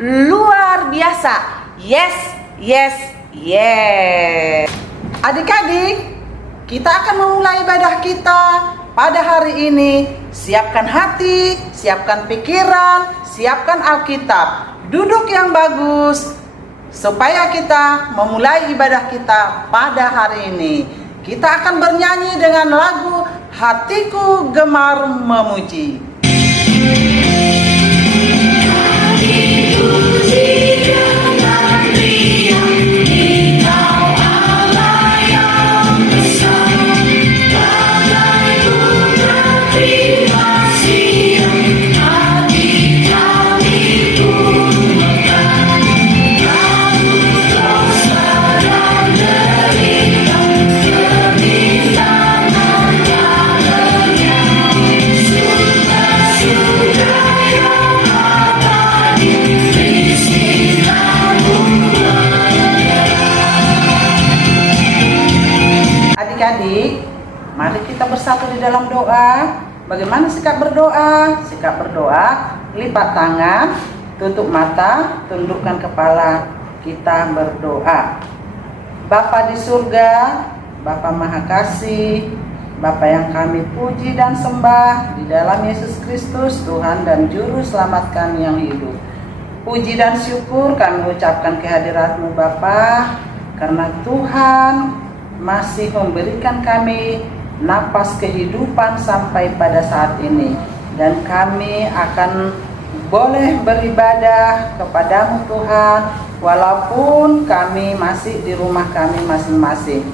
luar biasa. Yes, yes, yes. Adik-adik, kita akan memulai ibadah kita pada hari ini. Siapkan hati, siapkan pikiran, siapkan Alkitab. Duduk yang bagus supaya kita memulai ibadah kita pada hari ini. Kita akan bernyanyi dengan lagu Hatiku Gemar Memuji. Adik-adik, mari kita bersatu di dalam doa. Bagaimana sikap berdoa? Sikap berdoa, lipat tangan, tutup mata, tundukkan kepala, kita berdoa. Bapa di surga, Bapa Maha Kasih, Bapa yang kami puji dan sembah di dalam Yesus Kristus, Tuhan dan Juru Selamat kami yang hidup. Puji dan syukur kami ucapkan kehadirat-Mu Bapa, karena Tuhan masih memberikan kami napas kehidupan sampai pada saat ini, dan kami akan boleh beribadah kepadamu Tuhan, walaupun kami masih di rumah kami masing-masing.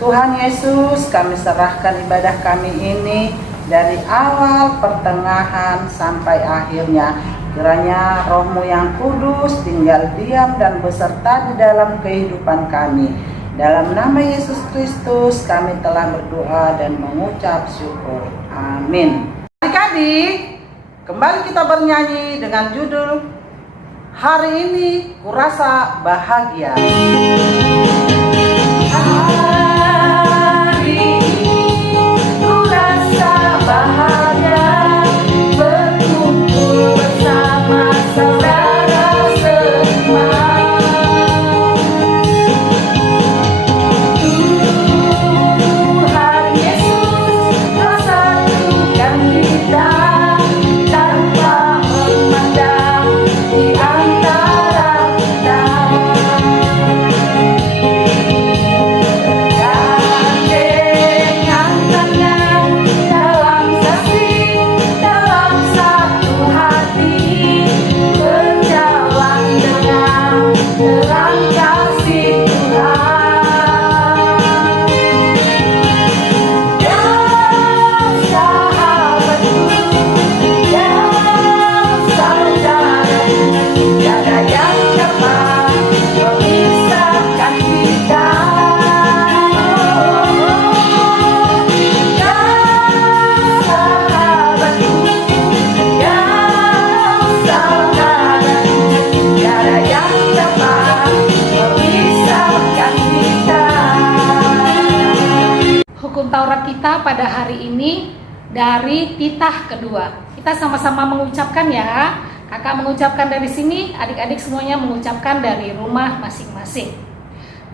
Tuhan Yesus, kami serahkan ibadah kami ini dari awal, pertengahan, sampai akhirnya. Kiranya Roh-Mu yang kudus tinggal diam dan beserta di dalam kehidupan kami. Dalam nama Yesus Kristus kami telah berdoa dan mengucap syukur. Amin. Adik-adik, kembali kita bernyanyi dengan judul Hari Ini Kurasa Bahagia. Hari ini kurasa bahagia, berkumpul bersama saudara seiman. Taurat kita pada hari ini dari titah kedua. Kita sama-sama mengucapkan ya. Kakak mengucapkan dari sini, adik-adik semuanya mengucapkan dari rumah masing-masing.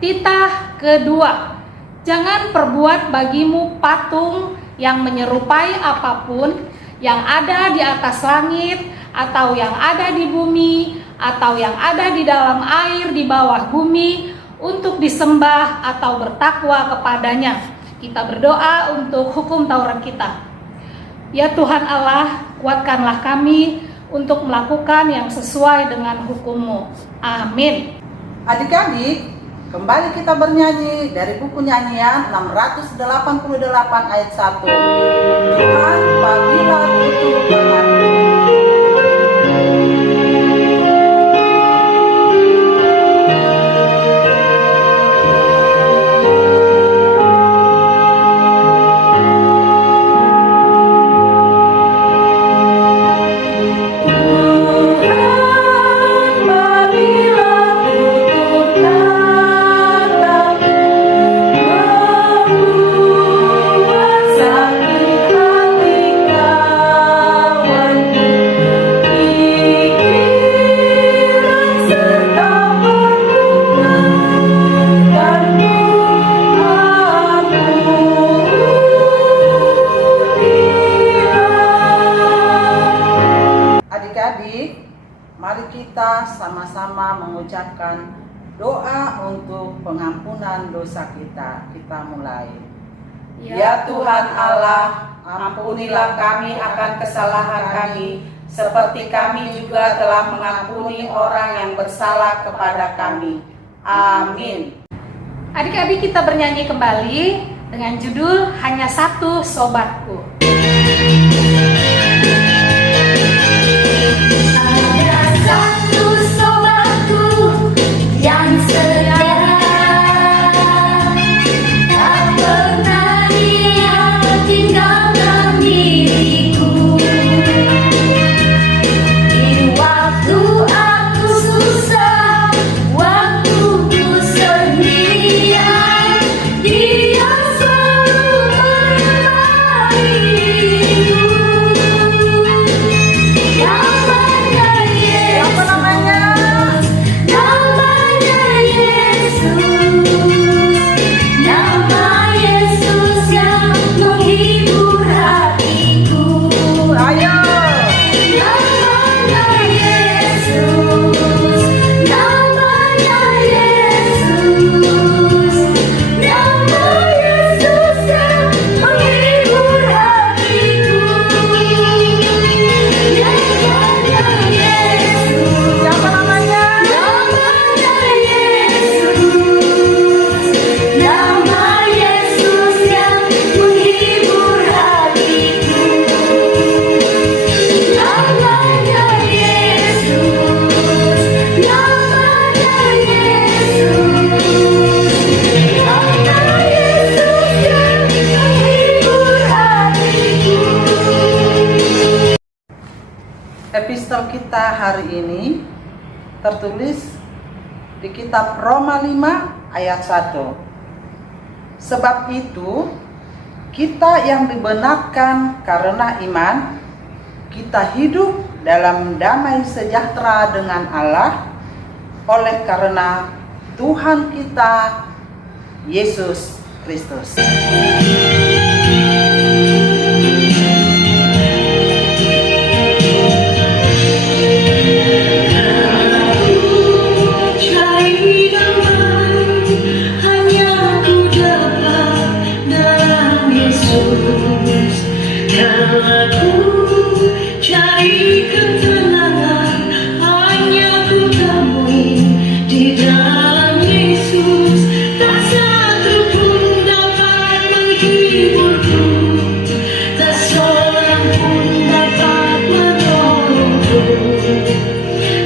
Titah kedua. Jangan perbuat bagimu patung yang menyerupai apapun yang ada di atas langit, atau yang ada di bumi, atau yang ada di dalam air di bawah bumi, untuk disembah atau bertakwa kepadanya. Kita berdoa untuk hukum Taurat kita. Ya Tuhan Allah, kuatkanlah kami untuk melakukan yang sesuai dengan hukum-Mu. Amin. Adik-adik, kembali kita bernyanyi dari buku nyanyian 688 ayat 1. Tuhan, apabila tutupkan hati. Sakit hati kau sama-sama mengucapkan doa untuk pengampunan dosa kita. Kita mulai. Ya Tuhan Allah, ampunilah kami akan kesalahan kami, seperti kami juga telah mengampuni orang yang bersalah kepada kami. Amin. Adik-adik, kita bernyanyi kembali dengan judul Hanya Satu Sobatku. Ada satu sobatku yang setia, tak pernah dia tinggalkan diriku. Di waktu aku susah, waktu ku sendirian, dia selalu menemani diriku. Namanya Yesus, namanya Yesus, nama Yesus yang menghibur hatiku. Ayo. Namanya Yesus, namanya Yesus, nama Yesus yang menghibur hatiku. Namanya Yesus, Siapa namanya? namanya Yesus, nama Yesus yang menghibur hatiku. Namanya Yesus, namanya Yesus, nama Yesus yang menghibur hatiku. Epistel kita hari ini tertulis di kitab Roma 5 ayat 1. Sebab itu, kita yang dibenarkan karena iman, kita hidup dalam damai sejahtera dengan Allah oleh karena Tuhan kita Yesus Kristus. Cari damai, hanya ku dapat dalam Yesus. Kalau ku cari ketenangan, hanya ku temui di dalam Yesus. Tak satu pun dapat menghiburku, tak seorang pun dapat menolongku.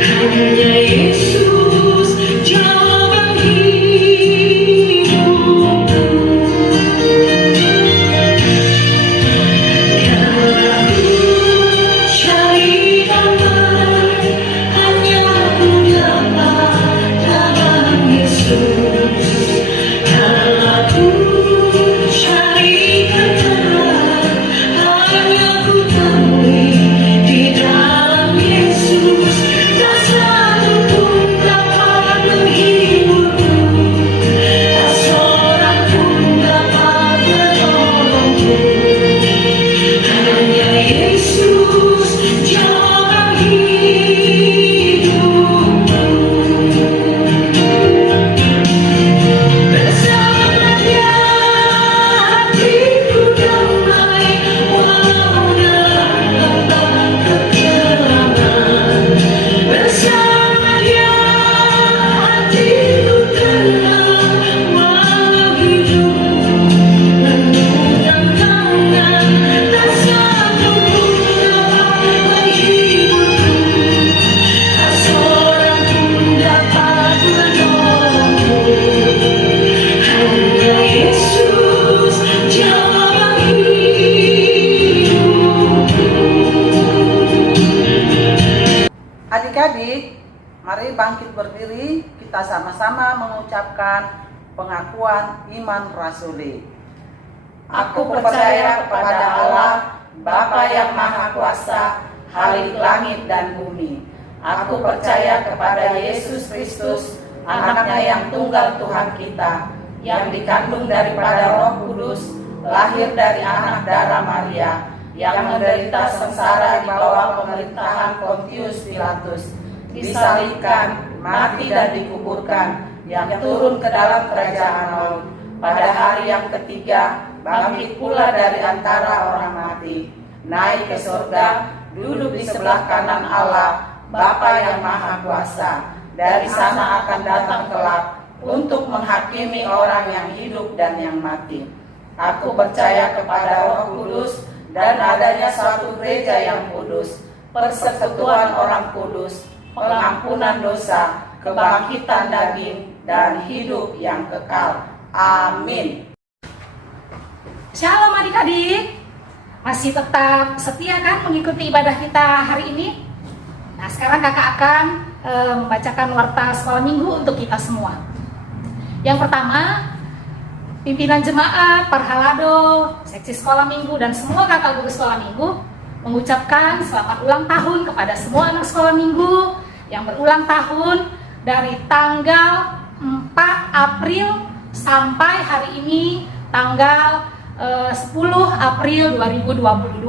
Hanya Yesus jalan hidupku. Kalau ku cari damai, hanya ku dapat dalam Yesus. Kalau ku cari ketenangan, hanya ku temui di dalam Yesus. Tak satu pun dapat menghiburku, tak seorang pun dapat menolongku. Hanya Yesus jalan hidupku. Bersama Dia hatiku damai, walau dalam lembah kekelaman. Bersama Dia hatiku tenang, walau hidup penuh tantangan. Tak satu pun dapat menghiburku, tak seorang pun dapat menolongku. Hanya Yesus jalan hidupku. Adik-adik, mari bangkit berdiri, kita sama-sama mengucapkan pengakuan iman rasuli. Aku percaya kepada Allah, Bapa yang Maha Kuasa, Khalik langit dan bumi. Aku percaya kepada Yesus Kristus, anaknya yang tunggal Tuhan kita, yang dikandung daripada Roh Kudus, lahir dari anak darah Maria, yang menderita sengsara di bawah pemerintahan Pontius Pilatus, disalibkan, mati dan dikuburkan, yang turun ke dalam kerajaan maut. Pada hari yang ketiga, bangkit pula dari antara orang mati, naik ke surga, duduk di sebelah kanan Allah, Bapa yang Maha Kuasa. Dari sana akan datang kelak untuk menghakimi orang yang hidup dan yang mati. Aku percaya kepada Roh Kudus dan adanya suatu gereja yang kudus, persekutuan orang kudus, pengampunan dosa, kebangkitan daging, dan hidup yang kekal. Amin. Shalom adik-adik, masih tetap setia kan mengikuti ibadah kita hari ini? Nah, sekarang kakak akan membacakan warta sekolah minggu untuk kita semua. Yang pertama, pimpinan jemaat, parhalado, seksi sekolah minggu, dan semua kakak guru sekolah minggu mengucapkan selamat ulang tahun kepada semua anak sekolah minggu yang berulang tahun dari tanggal 4 April sampai hari ini tanggal 10 April 2022.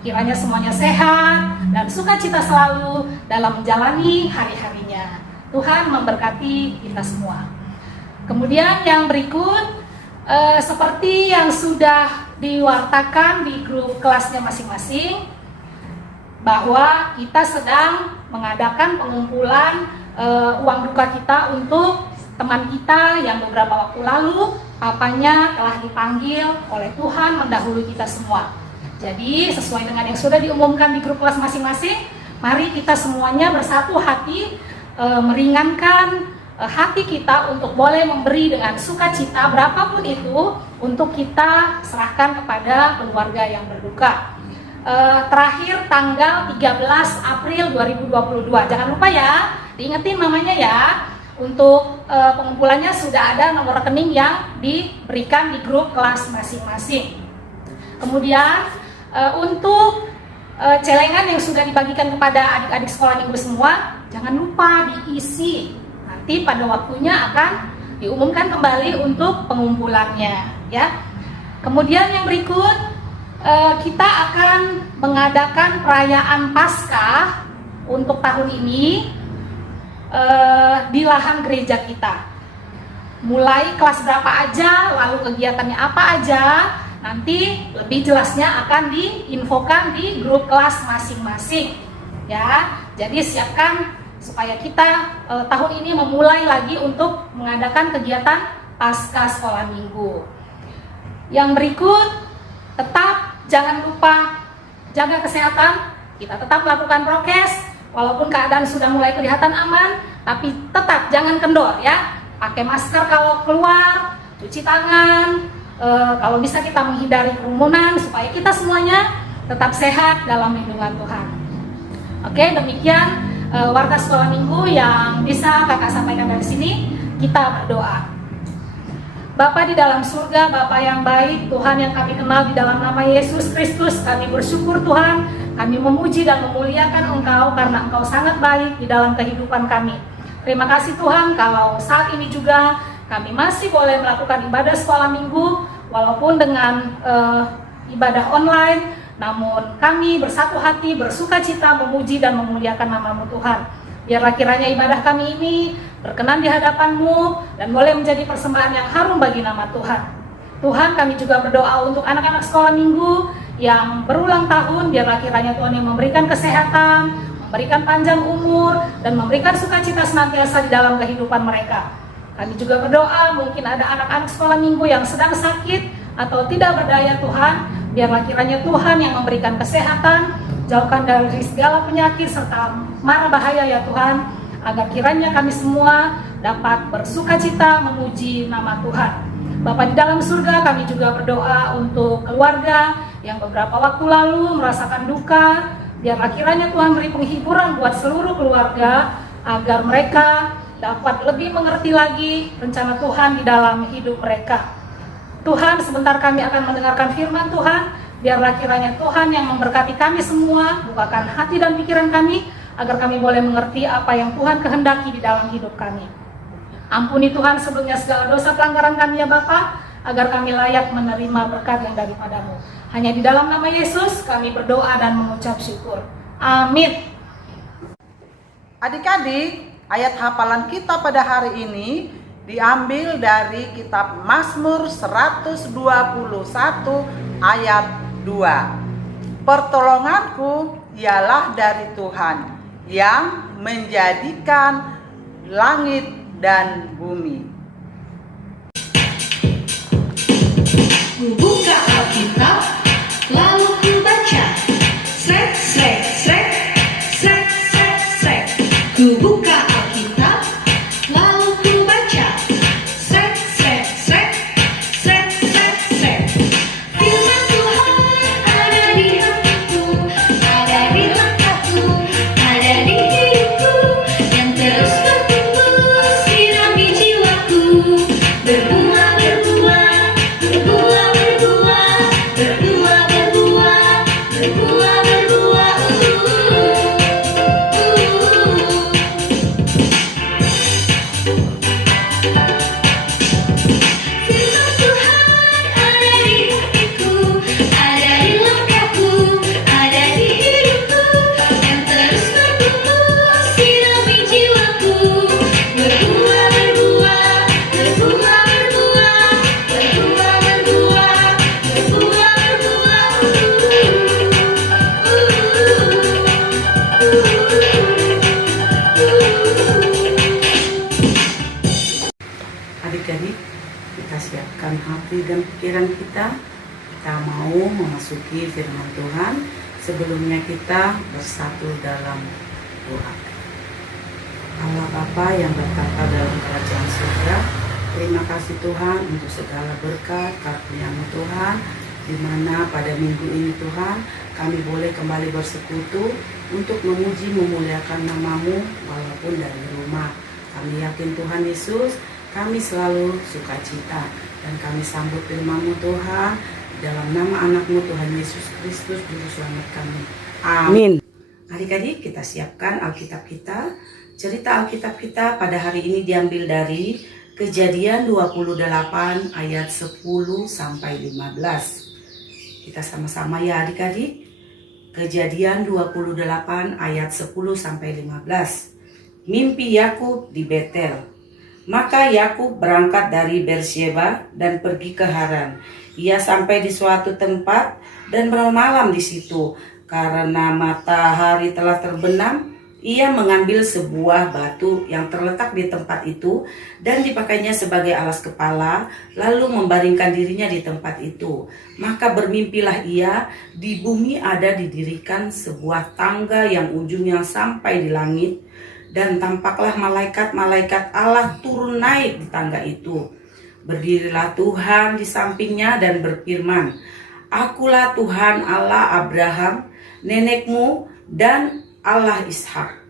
Kiranya semuanya sehat dan sukacita selalu dalam menjalani hari-harinya. Tuhan memberkati kita semua. Kemudian yang berikut, seperti yang sudah diwartakan di grup kelasnya masing-masing, bahwa kita sedang mengadakan pengumpulan uang duka kita untuk teman kita yang beberapa waktu lalu papanya telah dipanggil oleh Tuhan mendahului kita semua. Jadi sesuai dengan yang sudah diumumkan di grup kelas masing-masing, mari kita semuanya bersatu hati meringankan hati kita untuk boleh memberi dengan sukacita berapapun itu untuk kita serahkan kepada keluarga yang berduka. Terakhir tanggal 13 April 2022. Jangan lupa ya, diingetin namanya ya. Untuk pengumpulannya sudah ada nomor rekening yang diberikan di grup kelas masing-masing. Kemudian untuk celengan yang sudah dibagikan kepada adik-adik sekolah minggu semua, jangan lupa diisi. Nanti pada waktunya akan diumumkan kembali untuk pengumpulannya ya. Kemudian yang berikut, kita akan mengadakan perayaan Paskah untuk tahun ini di lahan gereja kita. Mulai kelas berapa aja, lalu kegiatannya apa aja, nanti lebih jelasnya akan diinfokan di grup kelas masing-masing ya. Jadi siapkan supaya kita tahun ini memulai lagi untuk mengadakan kegiatan Paskah sekolah minggu. Yang berikut, tetap jangan lupa jaga kesehatan. Kita tetap melakukan prokes walaupun keadaan sudah mulai kelihatan aman, tapi tetap jangan kendor ya. Pakai masker kalau keluar, cuci tangan, kalau bisa kita menghindari kerumunan supaya kita semuanya tetap sehat dalam lindungan Tuhan. Oke, demikian warta sekolah minggu yang bisa kakak sampaikan dari sini. Kita berdoa. Bapa di dalam surga, Bapa yang baik, Tuhan yang kami kenal di dalam nama Yesus Kristus, kami bersyukur Tuhan, kami memuji dan memuliakan Engkau karena Engkau sangat baik di dalam kehidupan kami. Terima kasih Tuhan kalau saat ini juga kami masih boleh melakukan ibadah sekolah minggu walaupun dengan ibadah online, namun kami bersatu hati, bersuka cita, memuji dan memuliakan nama-Mu Tuhan. Biarlah kiranya ibadah kami ini berkenan di hadapan-Mu dan boleh menjadi persembahan yang harum bagi nama Tuhan. Tuhan, kami juga berdoa untuk anak-anak sekolah minggu yang berulang tahun. Biarlah kiranya Tuhan yang memberikan kesehatan, memberikan panjang umur, dan memberikan sukacita senantiasa di dalam kehidupan mereka. Kami juga berdoa mungkin ada anak-anak sekolah minggu yang sedang sakit atau tidak berdaya Tuhan. Biarlah kiranya Tuhan yang memberikan kesehatan, jauhkan dari segala penyakit serta mara bahaya ya Tuhan, agar kiranya kami semua dapat bersukacita memuji nama Tuhan. Bapa di dalam surga, kami juga berdoa untuk keluarga yang beberapa waktu lalu merasakan duka. Biarlah kiranya Tuhan beri penghiburan buat seluruh keluarga, agar mereka dapat lebih mengerti lagi rencana Tuhan di dalam hidup mereka. Tuhan, sebentar kami akan mendengarkan firman Tuhan. Biarlah kiranya Tuhan yang memberkati kami semua, bukakan hati dan pikiran kami, agar kami boleh mengerti apa yang Tuhan kehendaki di dalam hidup kami. Ampuni Tuhan sebelumnya segala dosa pelanggaran kami ya Bapa, agar kami layak menerima berkat yang daripada-Mu. Hanya di dalam nama Yesus kami berdoa dan mengucap syukur. Amin. Adik-adik, Ayat hafalan kita pada hari ini diambil dari kitab Mazmur 121 ayat 2. Pertolonganku ialah dari Tuhan yang menjadikan langit dan bumi. Ku buka Alkitab, lalu ku baca. Srek, srek, srek, srek, srek, srek. Ku buka Alkitab, lalu ku baca. Srek, srek, srek, srek, srek, srek. Firman Tuhan ada di hatiku, ada di langkahku, ada di hidupku, yang terus bertumbuh, sirami jiwaku. Berbuah, berbuah, berbuah, berbuah, berbuah, berbuah, berbuah, berbuah. Firman Tuhan ada di hatiku, ada di langkahku, ada di hidupku, yang terus bertumbuh, sirami jiwaku. Berbuah, berbuah, berbuah, berbuah, berbuah, berbuah, berbuah, Adik-adik, kita siapkan hati dan pikiran kita. Kita mau memasuki firman Tuhan. Sebelumnya kita bersatu dalam doa. Allah Bapa yang bertata dalam kerajaan surga, terima kasih Tuhan untuk segala berkat karunia-Mu Tuhan, di mana pada minggu ini Tuhan kami boleh kembali bersekutu untuk memuji memuliakan nama-Mu walaupun dari rumah. Kami yakin Tuhan Yesus, kami selalu sukacita dan kami sambut firman-Mu Tuhan dalam nama anak-Mu Tuhan Yesus Kristus Juru Selamat kami. Amin. Adik-adik, kita siapkan Alkitab kita. Cerita Alkitab kita pada hari ini diambil dari Kejadian 28 ayat 10 sampai 15. Kita sama-sama ya adik-adik. Kejadian 28 ayat 10 sampai 15. Mimpi Yakub di Betel. Maka Yakub berangkat dari Beersheba dan pergi ke Haran. Ia sampai di suatu tempat dan bermalam di situ. Karena matahari telah terbenam, ia mengambil sebuah batu yang terletak di tempat itu dan dipakainya sebagai alas kepala, lalu membaringkan dirinya di tempat itu. Maka bermimpilah ia, di bumi ada didirikan sebuah tangga yang ujungnya sampai di langit, dan tampaklah malaikat-malaikat Allah turun naik di tangga itu. Berdirilah Tuhan di sampingnya dan berfirman, Akulah Tuhan Allah Abraham, nenekmu, dan Allah Ishak.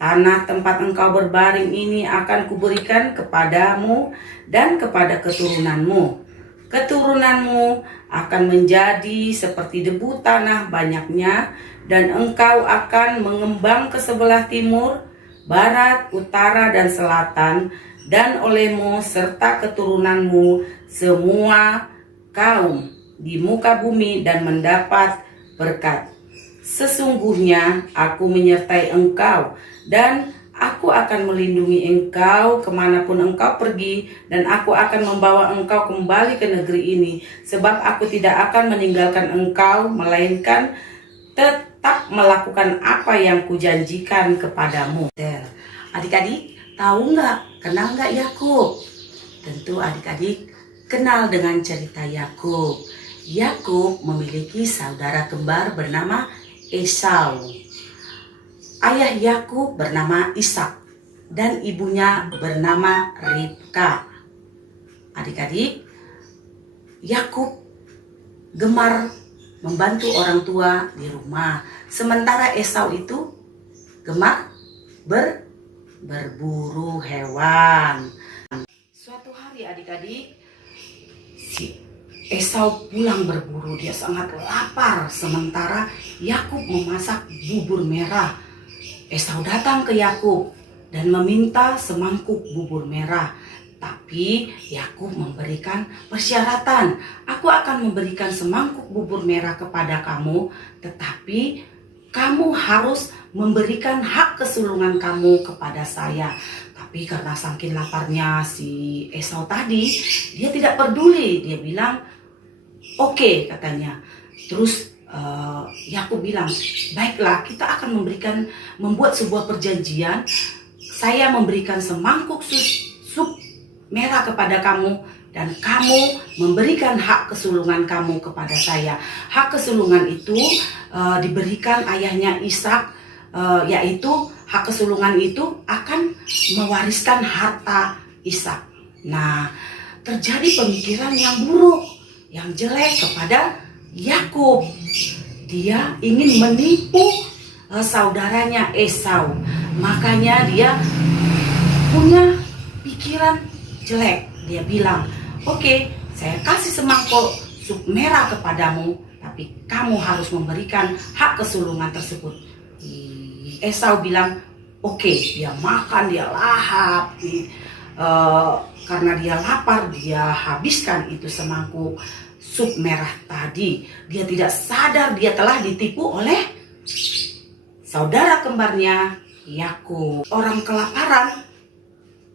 Tanah tempat engkau berbaring ini akan kuberikan kepadamu dan kepada keturunanmu. Keturunanmu akan menjadi seperti debu tanah banyaknya, dan engkau akan mengembang ke sebelah timur, barat, utara, dan selatan, dan olehmu serta keturunanmu semua kaum di muka bumi dan mendapat berkat. Sesungguhnya aku menyertai engkau, dan aku akan melindungi engkau kemanapun engkau pergi, dan aku akan membawa engkau kembali ke negeri ini, sebab aku tidak akan meninggalkan engkau, melainkan tetap melakukan apa yang kujanjikan kepadamu. Adik-adik, tahu nggak, kenal nggak Yakub? Tentu adik-adik kenal dengan cerita Yakub. Yakub memiliki saudara kembar bernama Esau. Ayah Yakub bernama Ishak dan ibunya bernama Ribka. Adik-adik, Yakub gemar membantu orang tua di rumah, sementara Esau itu gemar berburu hewan. Suatu hari adik-adik, si Esau pulang berburu, dia sangat lapar, sementara Yakub memasak bubur merah. Esau datang ke Yakub dan meminta semangkuk bubur merah. Tapi Yakub memberikan persyaratan, aku akan memberikan semangkuk bubur merah kepada kamu, tetapi kamu harus memberikan hak kesulungan kamu kepada saya. Tapi karena saking laparnya si Esau tadi, dia tidak peduli. Dia bilang, oke, katanya. Terus Yakub bilang, baiklah, kita akan membuat sebuah perjanjian. Saya memberikan semangkuk sup merah kepada kamu, dan kamu memberikan hak kesulungan kamu kepada saya. Hak kesulungan itu diberikan ayahnya Ishak, yaitu hak kesulungan itu akan mewariskan harta Ishak. Nah, terjadi pemikiran yang buruk, yang jelek kepada Yakub. Dia ingin menipu saudaranya Esau. Makanya dia punya pikiran jelek. Dia bilang, oke, saya kasih semangkuk sup merah kepadamu, tapi kamu harus memberikan hak kesulungan tersebut. Esau bilang, oke, dia makan, dia lahap. Karena dia lapar, dia habiskan itu semangkuk sup merah tadi. Dia tidak sadar dia telah ditipu oleh saudara kembarnya Yakub. Orang kelaparan,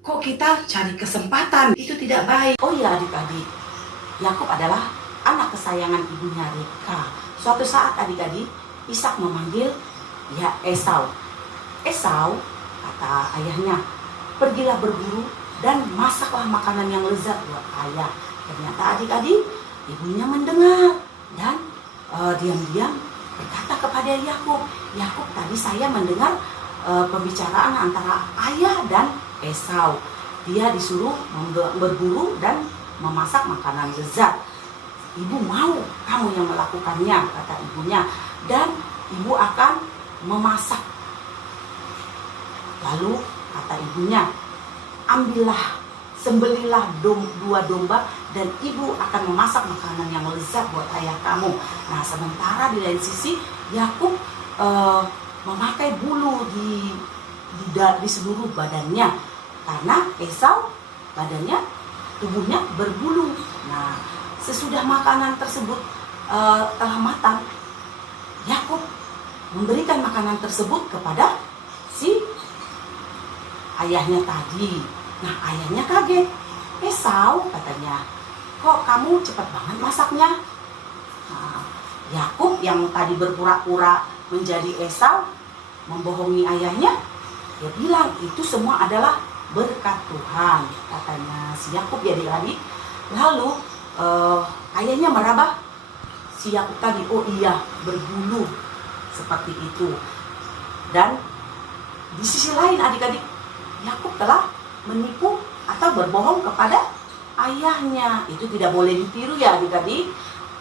kok kita cari kesempatan? Itu tidak baik. Oh iya adik-adik, Yakub adalah anak kesayangan ibunya Ribka. Suatu saat adik-adik, Ishak memanggil Esau. Esau, kata ayahnya, pergilah berburu dan masaklah makanan yang lezat buat ayah. Ternyata adik-adik, ibunya mendengar dan diam-diam berkata kepada Yakub, Yakub, tadi saya mendengar pembicaraan antara ayah dan Esau. Dia disuruh berburu dan memasak makanan lezat. Ibu mau kamu yang melakukannya, kata ibunya, dan ibu akan memasak. Lalu kata ibunya, ambillah, sembelilah 2 domba dan ibu akan memasak makanan yang lezat buat ayah kamu. Nah, sementara di lain sisi Yakub memakai bulu di seluruh badannya, karena Esau badannya, tubuhnya berbulu. Nah, sesudah makanan tersebut telah matang, Yakub memberikan makanan tersebut kepada si ayahnya tadi. Nah, ayahnya kaget. Esau, katanya, kok kamu cepat banget masaknya? Nah, Yakub yang tadi berpura-pura menjadi Esau, membohongi ayahnya, dia bilang itu semua adalah berkat Tuhan, katanya si Yakub ya adik-adik. Lalu ayahnya meraba si Yakub tadi, oh iya, berbulu seperti itu. Dan di sisi lain adik-adik, Yakub telah menipu atau berbohong kepada ayahnya. Itu tidak boleh ditiru ya adik-adik,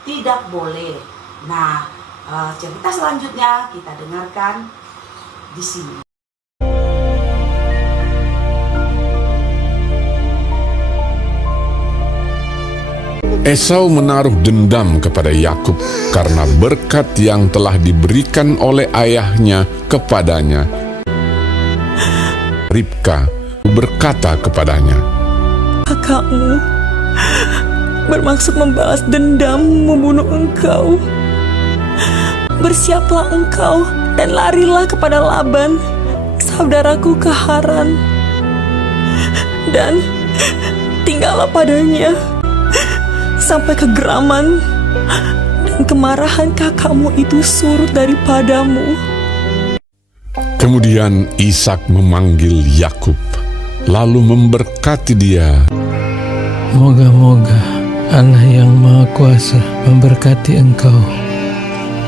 tidak boleh. Nah, cerita selanjutnya kita dengarkan di sini. Esau menaruh dendam kepada Yakub karena berkat yang telah diberikan oleh ayahnya kepadanya. Ribka berkata kepadanya, kakakmu bermaksud membalas dendam, membunuh engkau. Bersiaplah engkau dan larilah kepada Laban, saudaraku ke Haran, dan tinggallah padanya sampai kegeraman dan kemarahan kakakmu itu surut daripadamu. Kemudian Ishak memanggil Yakub, lalu memberkati dia. Moga-moga Allah yang Maha Kuasa memberkati engkau,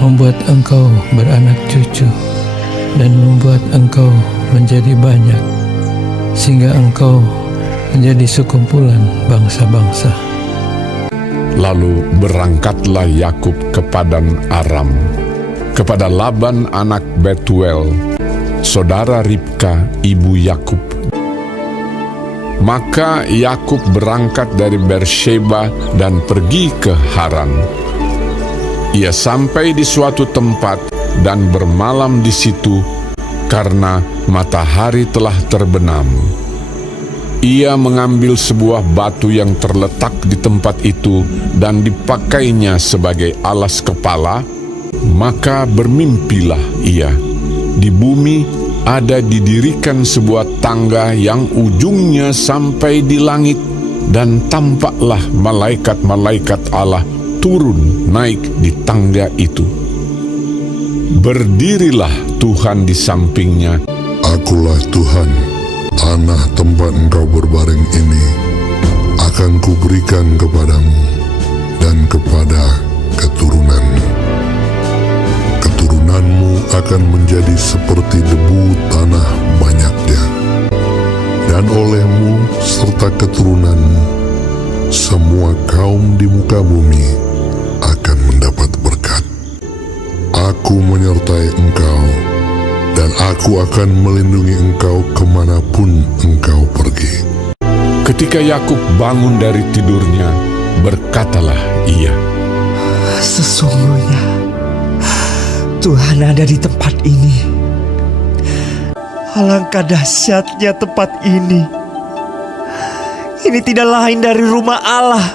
membuat engkau beranak cucu, dan membuat engkau menjadi banyak, sehingga engkau menjadi sekumpulan bangsa-bangsa. Lalu berangkatlah Yakub ke Padan Aram, kepada Laban anak Betuel, saudara Ribka ibu Yakub. Maka Yakub berangkat dari Beersheba dan pergi ke Haran. Ia sampai di suatu tempat dan bermalam di situ karena matahari telah terbenam. Ia mengambil sebuah batu yang terletak di tempat itu dan dipakainya sebagai alas kepala, Maka bermimpilah ia. Di bumi ada didirikan sebuah tangga yang ujungnya sampai di langit, dan tampaklah malaikat-malaikat Allah turun naik di tangga itu. Berdirilah Tuhan di sampingnya. Akulah Tuhan, tanah tempat engkau berbaring ini akan kuberikan kepadamu dan kepada keturunanmu. Keturunanmu akan menjadi seperti debu tanah banyaknya, dan olehmu serta keturunanmu semua kaum di muka bumi akan mendapat berkat. Aku menyertai engkau, dan aku akan melindungi engkau kemanapun engkau pergi. Ketika Yakub bangun dari tidurnya, berkatalah ia, Sesungguhnya Tuhan ada di tempat ini. Alangkah dahsyatnya tempat ini. Ini tidak lain dari rumah Allah.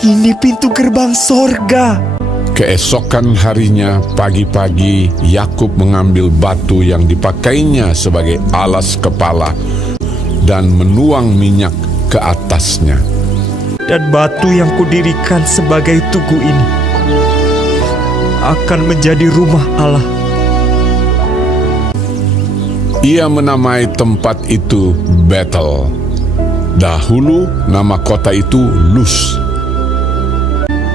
Ini pintu gerbang sorga. Keesokan harinya pagi-pagi Yakub mengambil batu yang dipakainya sebagai alas kepala dan menuang minyak ke atasnya. Dan batu yang kudirikan sebagai tugu ini akan menjadi rumah Allah. Ia menamai tempat itu Betel. Dahulu nama kota itu Luz.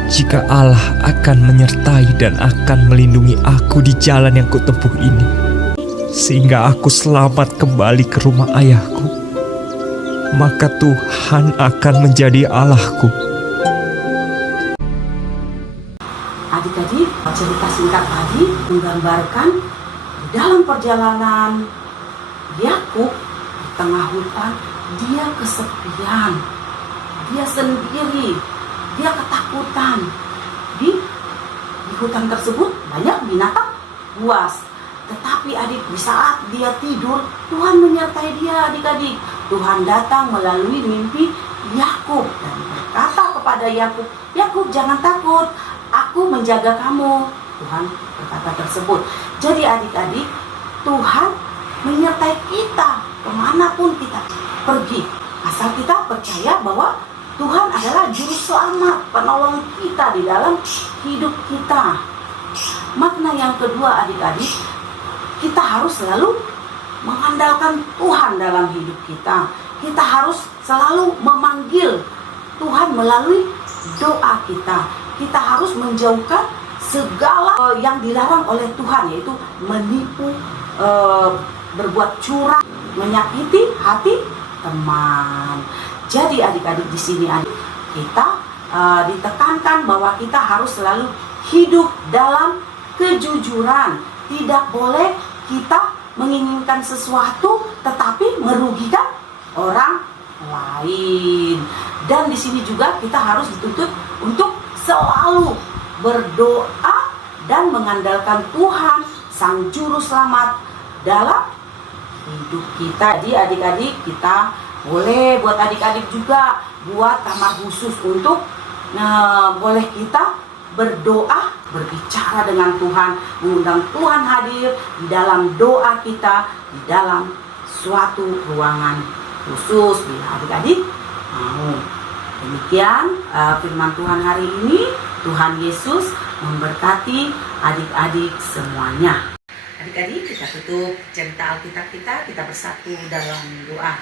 Jika Allah akan menyertai dan akan melindungi aku di jalan yang kutempuh ini, sehingga aku selamat kembali ke rumah ayahku, maka Tuhan akan menjadi Allahku. Adik-adik, cerita singkat tadi menggambarkan di dalam perjalanan Yakub di tengah hutan, dia kesepian, dia sendiri, dia ketakutan. Di hutan tersebut banyak binatang buas. Tetapi adik, di saat dia tidur, Tuhan menyertai dia, adik-adik. Tuhan datang melalui mimpi Yakub dan berkata kepada Yakub, Yakub, jangan takut, aku menjaga kamu. Tuhan berkata tersebut. Jadi adik-adik, Tuhan menyertai kita kemanapun kita pergi, asal kita percaya bahwa Tuhan adalah juru selamat, penolong kita di dalam hidup kita. Makna yang kedua adik-adik, kita harus selalu mengandalkan Tuhan dalam hidup kita. Kita harus selalu memanggil Tuhan melalui doa kita. Kita harus menjauhkan segala yang dilarang oleh Tuhan, yaitu menipu, berbuat curang, menyakiti hati teman. Jadi adik-adik, di sini kita ditekankan bahwa kita harus selalu hidup dalam kejujuran. Tidak boleh kita menginginkan sesuatu tetapi merugikan orang lain. Dan di sini juga kita harus dituntut untuk selalu berdoa dan mengandalkan Tuhan, Sang Juru Selamat dalam hidup kita. Jadi adik-adik, kita boleh buat adik-adik juga buat kamar khusus untuk boleh kita berdoa, berbicara dengan Tuhan, mengundang Tuhan hadir di dalam doa kita, di dalam suatu ruangan khusus bila adik-adik mau. Demikian firman Tuhan hari ini. Tuhan Yesus memberkati adik-adik semuanya. Adik-adik, kita tutup cerita Alkitab kita bersatu dalam doa.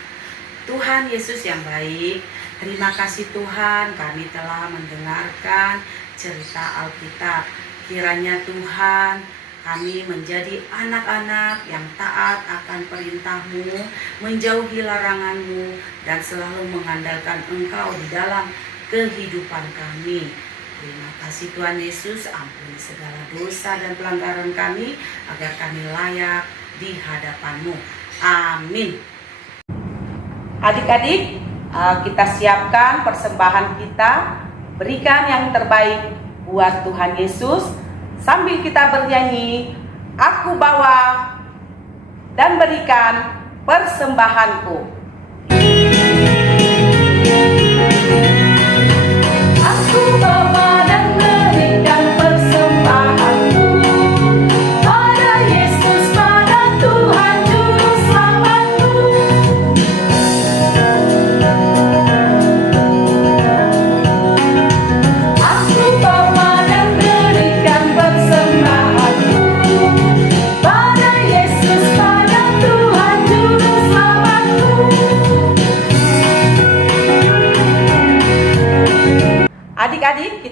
Tuhan Yesus yang baik, terima kasih Tuhan, kami telah mendengarkan cerita Alkitab. Kiranya Tuhan, kami menjadi anak-anak yang taat akan perintah-Mu, menjauhi larangan-Mu, dan selalu mengandalkan Engkau di dalam kehidupan kami. Terima kasih Tuhan Yesus, ampuni segala dosa dan pelanggaran kami, agar kami layak di hadapan-Mu. Amin. Adik-adik, kita siapkan persembahan kita, berikan yang terbaik buat Tuhan Yesus, sambil kita bernyanyi, aku bawa dan berikan persembahanku. Aku bawa dan berikan persembahan.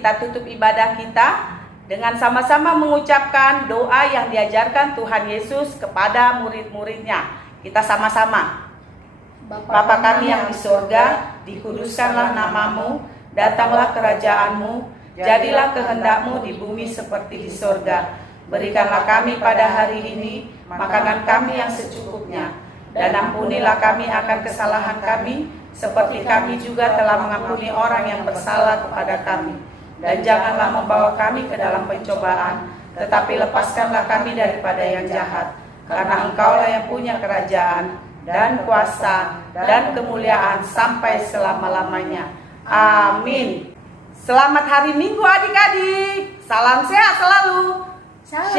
kita tutup ibadah kita dengan sama-sama mengucapkan doa yang diajarkan Tuhan Yesus kepada murid-muridnya. Kita sama-sama. Bapa kami yang di sorga, dikuduskanlah namamu, datanglah kerajaanmu, jadilah kehendakmu di bumi seperti di sorga. Berikanlah kami pada hari ini makanan kami yang secukupnya, dan ampunilah kami akan kesalahan kami, seperti kami juga telah mengampuni orang yang bersalah kepada kami. Dan janganlah membawa kami ke dalam pencobaan, tetapi lepaskanlah kami daripada yang jahat. Karena Engkaulah yang punya kerajaan, dan kuasa, dan kemuliaan sampai selama-lamanya. Amin. Selamat hari Minggu adik-adik. Salam sehat selalu. Shalom.